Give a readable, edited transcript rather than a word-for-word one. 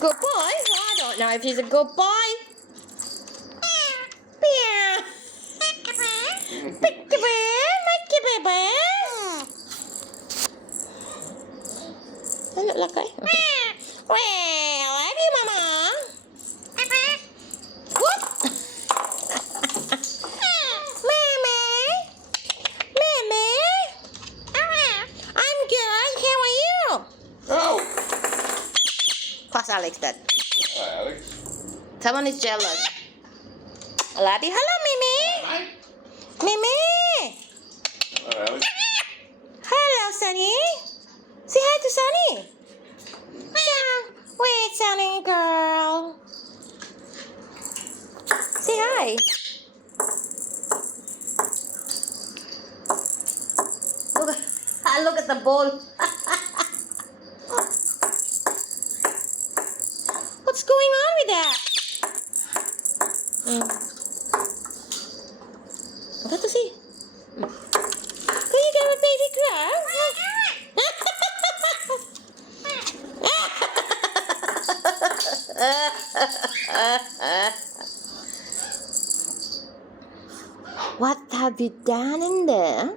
Good boy? I don't know if he's a good boy. Meow. Pick the bear, make your baby. They look like well, have you, Mama? What? Mammy? I'm good. How are you? Oh! Pass Alex that. Hi, Alex. Someone is jealous. I love you. Hello, Mimi. Hi. Mimi. Hello, Alex. Hello, Sunny. Say hi to Sunny. Wait, Sunny girl. Say hi. Look at the ball. What's going on with that? I got to see. Can you get a baby girl? What have you done in there?